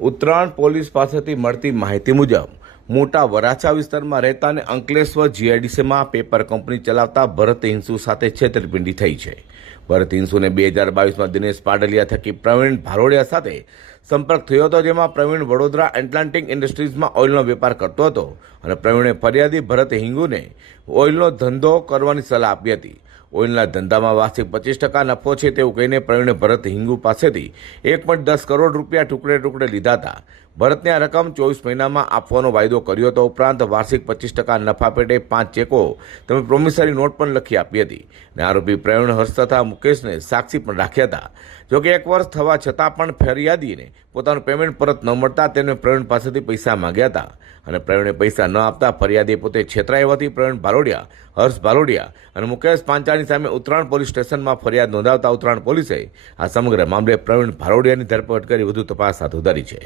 Uttarayan police પાસેથી મળતી માહિતી મુજબ મોટા વરાછા વિસ્તારમાં રહેતા અને અંકલેશ્વર જીઆઈડીસીમાં પેપર કંપની ચલાવતા ભરત હિંસુ સાથે છેતરપિંડી થઈ છે. ભરત હિંસુને 2022માં દિનેશ પાડલિયા થકી પ્રવીણ ભારોડિયા સાથે સંપર્ક થયો હતો, જેમાં પ્રવીણ વડોદરા એટલાન્ટિક ઇન્ડસ્ટ્રીઝમાં ઓઇલનો વેપાર કરતો હતો અને પ્રવીણે ફરિયાદી ભરત હિંગુને ઓઇલનો ધંધો કરવાની સલાહ આપી હતી. ઓઇલના ધંધામાં વાર્ષિક 25% નફો છે તેવું કહીને પ્રવીણે ભરત હિંગુ પાસેથી 1.10 કરોડ રૂપિયા ટુકડે લીધા હતા. ભરતને આ રકમ 24 મહિનામાં આપવાનો વાયદો કર્યો હતો. ઉપરાંત વાર્ષિક 25% નફા પેટે 5 ચેકો તેમજ પ્રોમિસરી નોટ પણ લખી આપી હતી અને આરોપી પ્રવીણ હર્ષ તથા મુકેશને સાક્ષી પણ રાખ્યા હતા. જોકે 1 વર્ષ થવા છતાં પણ ફરિયાદીને પોતાનું પેમેન્ટ પરત ન મળતા તેમને પ્રવીણ પાસેથી પૈસા માંગ્યા હતા અને પ્રવીણે પૈસા ન આપતા ફરિયાદી પોતે છેતરાઈ હોવાથી પ્રવીણ ભારોડિયા, હર્ષ ભારોડિયા અને મુકેશ પાંચાની સામે ઉત્તરાયણ પોલીસ સ્ટેશનમાં ફરિયાદ નોંધાવતા ઉત્તરાયણ પોલીસે આ સમગ્ર મામલે પ્રવીણ ભારોડિયાની ધરપકડ કરી વધુ તપાસ હાથ ધરી છે.